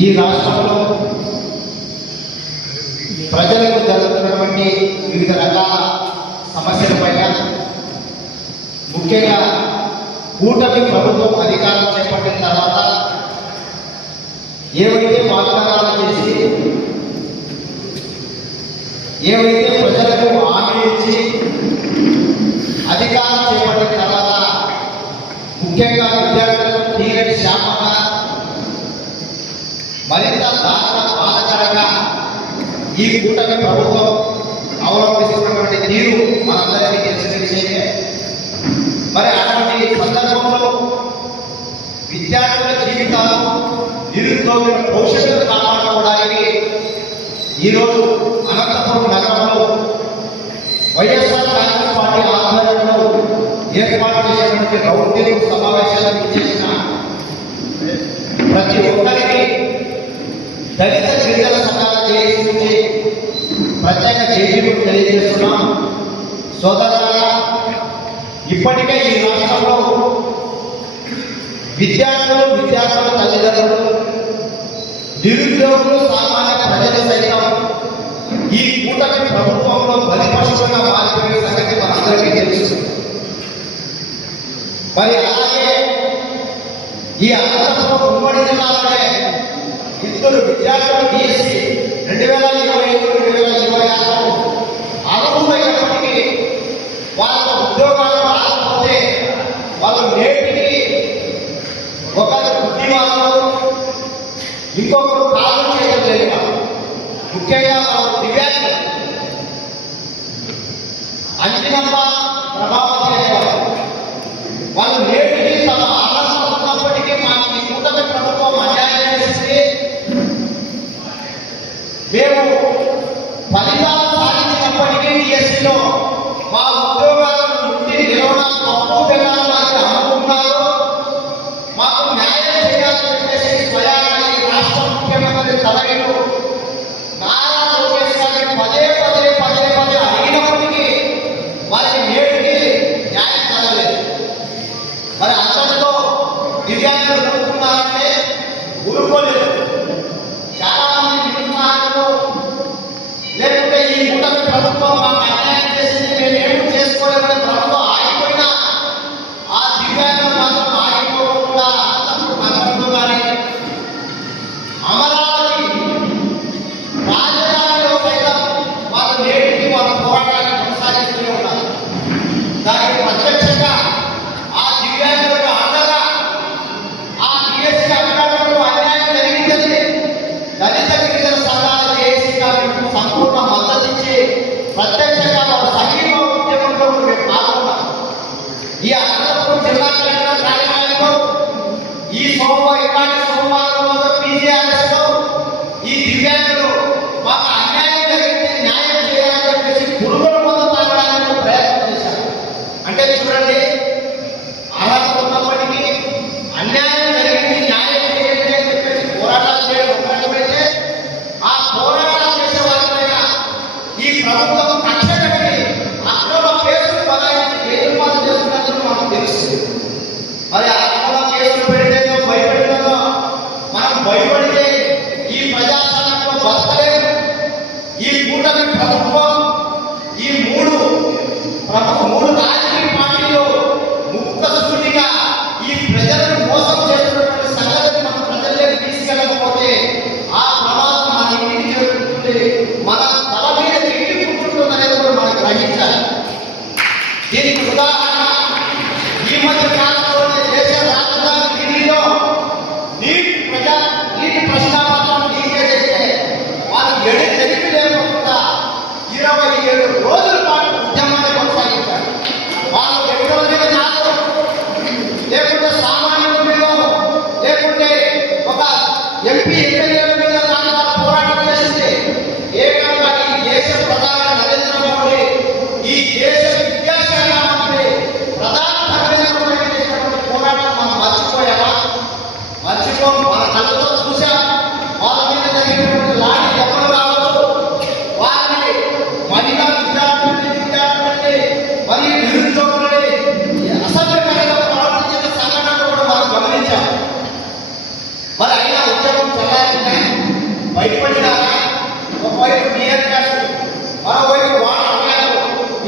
ఈ రాష్ట్రంలో ప్రజలకు జరుగుతున్నటువంటి వివిధ రకాల సమస్యలపైన ముఖ్యంగా కూటమి ప్రభుత్వం అధికారం చేపట్టిన తర్వాత ఏవైతే వాగ్దానాలు చేసి ఏవైతే ప్రజలకు హామీ ఇచ్చి అధికారం చేపట్టిన తర్వాత ముఖ్యంగా విద్యార్థులకు తీరని శాపంగా మరింత దారుణ బాధకరంగా ఈ కూటమి ప్రభుత్వం అవలంబిస్తున్నటువంటి తీరు మనందరికీ తెలిసిన విషయమే. మరి అటువంటి సందర్భంలో విద్యార్థుల జీవితాలు నిరుద్యోగుల భవిష్యత్తును కాపాడుకోవడానికి ఈరోజు అనంతపురం నగరంలో వైఎస్ఆర్ కాంగ్రెస్ పార్టీ ఆధ్వర్యంలో ఏర్పాటు చేసినటువంటి రౌండ్ టేబుల్ సమావేశాలకు చేసిన ప్రతి ఒక్కరికి దళిత గిరిజన సంఘాల జేఏసీ నుంచి ప్రత్యేక జైలు తెలియజేస్తున్నాం. సోదరులారా, ఇప్పటికే ఈ రాష్ట్రంలో విద్యార్థుల తల్లిదండ్రులు, నిరుద్యోగులు, సామాన్య ప్రజలు సైతం ఈ కూటమి ప్రభుత్వంలో బలిపశువులుగా మారిపోయిన సంగతి మనందరికీ తెలుసు. మరి అలాగే ఈ అనంతపురం ఉమ్మడి జిల్లాలోనే ఇద్దరు విద్యార్థులు తీసి 2025-2026 అర్హులైనప్పటికీ వాళ్ళ ఉద్యోగాలు రాకపోతే వాళ్ళు నేటికి ఒకరు బుద్ధివాళ్ళు, ఇంకొకరు కాలు చేయడం లేదు. ముఖ్యంగా వాళ్ళు దివ్యాంగులు, అంతిమంత ప్రభావం చేసేవాళ్ళు. వాళ్ళు నేటికి తమ ఆనందం ఉన్నప్పటికీ మాకు ఈ కూటమి ప్రభుత్వం అన్యాయం చేసింది, మేము ఫలితాలు సాధించినప్పటికీ డిఎస్సిలో మా ఉద్యోగాలను ముట్టి నిలవడం తప్పు విధానాన్ని అమ్ముకున్నారు, మాకు న్యాయం చేయాలని చెప్పేసి స్వయాన్ని రాష్ట్ర ముఖ్యమంత్రి తనయుడు నారా లోకేష్ గారిని పదే అడిగినప్పటికీ వారికి నేటికి న్యాయం జరగలేదు. మరి అతనితో దివ్యాంగులు ఊరుకున్నారంటే ఊరుకోలేదు. చాలా మంది నిరుత్సాహంలో, లేకుంటే ఈ కూటమి ప్రభుత్వం మాకు అన్యాయం చేసింది, మేమేమి చేసుకోలేమని ప్రభుత్వం ఆగిపోయినా ఆ దివ్యాంగులు మాత్రం ఆగిపోకుండా అనంతపురం నగరంలో కానీ అమరావతి రాజధానిలో సైతం వాళ్ళు నేటికి వాళ్ళ పోరాటాన్ని కొనసాగిస్తూనే ఉన్నారు. దానికి ప్రత్యక్షంగా ఆ దివ్యాంగులకు అండగా ఆ డిఎస్సి అధికారులకు అన్యాయం జరిగిందని దళిత గిరిజన సంఘాల జేఏసీ గారికి సంపూర్ణ మద్దతు ఇచ్చి ప్రత్యక్షంగా వాళ్ళ సజీవ ఉద్యమంలో మేము పాల్గొన్నాం. ఈ అనంతపురం జిల్లా కలెక్టర్ కార్యాలయంలో ఈ సోమవారం పీజీఆర్ఎస్లో ఈ దివ్యాంగులు మాకు అన్యాయం జరిగింది, న్యాయం చేయాలని చెప్పేసి పురుగుల మందు తాగడానికి ప్రయత్నం చేశారు. అంటే చూడండి, అర్హత ఉన్నప్పటికీ అన్యాయం జరిగింది, న్యాయం చేయండి అని చెప్పేసి పోరాటాలు చేయడం ఒకటైతే, ఆ పోరాటాలు చేసే వారిపైన ఈ ప్రభుత్వం కక్ష కట్టి అక్రమ కేసులు బలాయించి ఏర్పాటు చేస్తున్నట్లు మనకు తెలుసు. మరి అక్రమ కేసులు పెడితేనో భయపెడితేనో మనం భయపడితే ఈ ప్రజాస్వామ్యంలో బతకలేదు. ఈ కూటమి ప్రభుత్వం ఈ మూడు రాజకీయ పార్టీలు ముక్కసూటిగా ఈ ప్రజలను మోసం చేస్తున్నటువంటి సంగతిని మన ప్రజల్లోకి తీసుకెళ్ళకపోతే ఆ ప్రమాదం మన ఇంటికి చేరుకుంటుంది, మన తల మీద ఇంటి కూర్చుంటుంది అనేది కూడా మనం గ్రహించాలి. దీనికి ఉదాహరణ ఈ మధ్య కాలంలోనే దేశ రాజధాని ఢిల్లీలో నీటి ప్రశ్నాపత్రం లీకేజ్ అయితే వాళ్ళు తెలిపి లేకుండా 27 రోజుల పాటు ఉద్యమాన్ని కొనసాగించారు. వాళ్ళు వ్యక్తుల మీద కాదు, లేకుంటే సామాన్యుల మీద, లేకుంటే ఒక ఎంపీ ఎమ్మెల్యేల మీద కానీ వాళ్ళు పోరాటం చేసింది. ఏకంగా ఈ దేశ ప్రధాని నరేంద్ర మోడీ, ఈ దేశ విద్యాశాఖ మంత్రి ప్రధాని ధర్మేంద్ర మోడీ చేసినటువంటి పోరాటం మనం మర్చిపోయామా? మర్చిపోం. మన కళ్ళతో చూసాం. వాళ్ళ మీద జరిగినటువంటి లాఠీ దెబ్బలు కావచ్చు, వారిని మహిళలు భయపడినారా? ఒకవైపు నియర్ క్యాష్, మరోవైపు వాళ్ళ అమ్మాయిలు,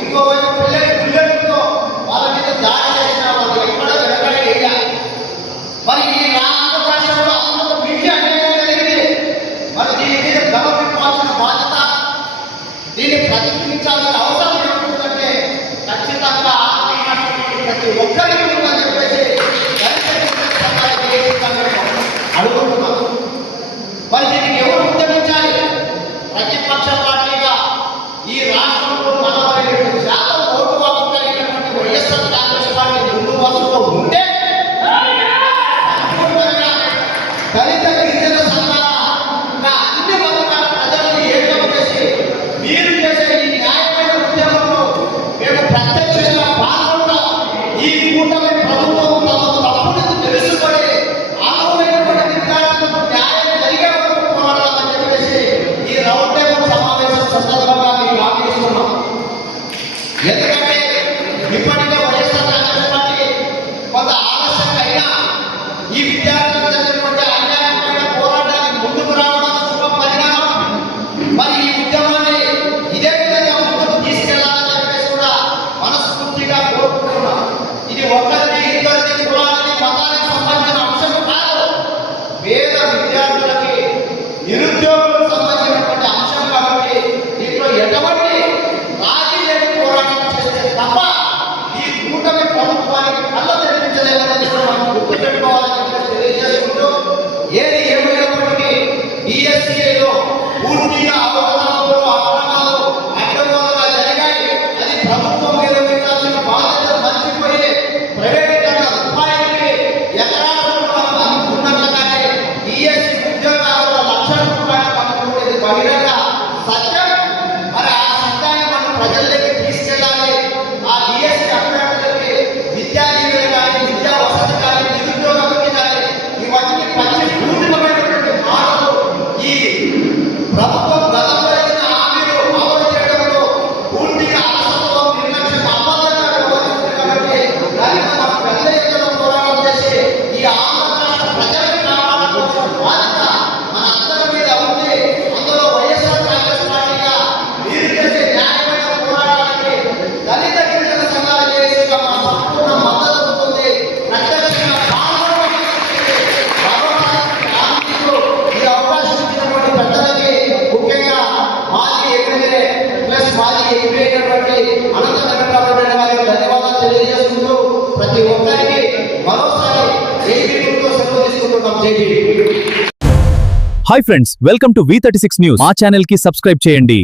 ఇంకోవైపు బుల్లెట్తో వాళ్ళ మీద దాడి చేసిన వాళ్ళు ఎక్కడ వెనకడే వేయాలి. మరి ఈ ఆంధ్ర రాష్ట్రంలో అందరూ మీడియా అన్యాయం జరిగింది. మరి దీని మీద గమనించాల్సిన బాధ్యత, దీన్ని ప్రతిష్ఠించాల్సిన అవసరం ఏముంటుందంటే ఖచ్చితంగా ప్రతి ఒక్కరికి ఉందని చెప్పేసి అడుగుతున్నాం. మరి దీనికి ఎవరు ఉద్యమించాలి? ప్రతిపక్ష పార్టీగా ఈ రాష్ట్రంలో 42% ఓటు హక్కు కలిగినటువంటి వైఎస్ఆర్ కాంగ్రెస్ పార్టీ ముందు వరుసలో ఉంటే దళిత గిరిజన సంఘాల అన్ని వర్గాల ప్రజలను ఏకం చేసి మీరు చేసే ఈ న్యాయమైన ఉద్యమంలో మేము ప్రత్యక్షంగా పాల్గొంటాం. ఈ కూటమి ప్రభుత్వం తమకు తప్పును తెలుసుకొని ఆలోచనటువంటి విద్యార్థులకు న్యాయం జరిగే వరకు పోరాడాలని చెప్పేసి ఈ రౌండ్ టేబుల్ సమావేశం సందర్భంగా మీకు హామీ ఇస్తున్నాం. ఎందుకంటే ఇప్పటికే వైఎస్ఆర్ కాంగ్రెస్ పార్టీ కొంత ఆలస్యంగా అయినా ఈ విద్యార్థులకు జరిగినటువంటి అన్యాయమైన పోరాటానికి ముందుకు రావడం శుభ పరిణామం. మరి ఈ ఉద్యమాన్ని ఇదే విధంగా ముందుకు తీసుకెళ్లాలని చెప్పేసి కూడా మనస్ఫూర్తిగా కోరుకుంటున్నాం. ఇది ఒకరిని ఇద్దరిని కులానికి మతానికి సంబంధించిన అంశం కాదు, పేద విద్యార్థులకి నిరుద్యోగులకు సంబంధించినటువంటి అంశం. కాబట్టి దీంట్లో ఎటువంటి రాజీ లేని పోరాటం చేస్తే తప్ప ఈ కూటమి ప్రభుత్వానికి కళ్ళ తెరిపించలేమని మనం గుర్తు పెట్టుకోవాలని చెప్పేసి తెలియజేసుకుంటూ, ఏది ఏమైనప్పటికీ డిఎస్సీలో పూర్తిగా అవకతవకలు, అక్రమాలు అడ్డగోలుగా జరిగాయి. అది ప్రభుత్వం నిర్వహించాల్సిన బాధ్యత మర్చిపోయి ప్రైవేటీకరణ రూపాయలకి ఎకరాలకు మనం అనుకున్నట్లుగానే డిఎస్సీ ఉద్యోగాలు లక్షల రూపాయలు అనుకునేది బహిరంగ సత్యం. మరి ఆ సత్యాన్ని మనం ప్రజల్లోకి తీసుకెళ్ళాలి. ఆ డిఎస్సీ అభ్యర్థులకి విద్యా దీవెన కానీ, విద్యా వసతి కానీ, నిరుద్యోగ వృత్తి కానీ ఇవన్నీ పూర్ణమైనటువంటి మాటలు ఈ ప్రభుత్వం గతంలో ఇచ్చిన హామీలు అమలు చేయడంలో పూర్తిగా అలసత్వం, నిర్లక్ష్యం, అబద్ధంగా వ్యవహరిస్తుంది. కాబట్టి దానిని మనం పెద్ద ఎత్తున పోరాటం చేసి ఈ ఆంధ్ర రాష్ట్ర ప్రజలను కాపాడుకోవాల్సిన బాధ్యత మన అందరి మీద ఉంది. అందులో వైఎస్ఆర్ కాంగ్రెస్ పార్టీగా మీరు చేసే న్యాయమైన పోరాటానికి దళిత గిరిజన సంఘాల చేసేగా మా సంపూర్ణ మద్దతు ఉంటుంది. ప్రత్యక్షంగా పాల్గొనడానికి ఈ అవకాశం ఇచ్చినటువంటి పెద్దలకి, ముఖ్యంగా మాజీ ఎమ్మెల్యే ప్లస్ మాజీ ఎంపీ అయినటువంటి అనంత వెంకటరామరెడ్డి గారికి ధన్యవాదాలు తెలియజేసుకుంటూ ప్రతి ఒక్కరికి మరోసారి జైబీతో సెలవు తీసుకుంటున్నాం. Jai Bhim. Hi friends, welcome to V36 news. మా ఛానల్ కి సబ్స్క్రైబ్ చేయండి.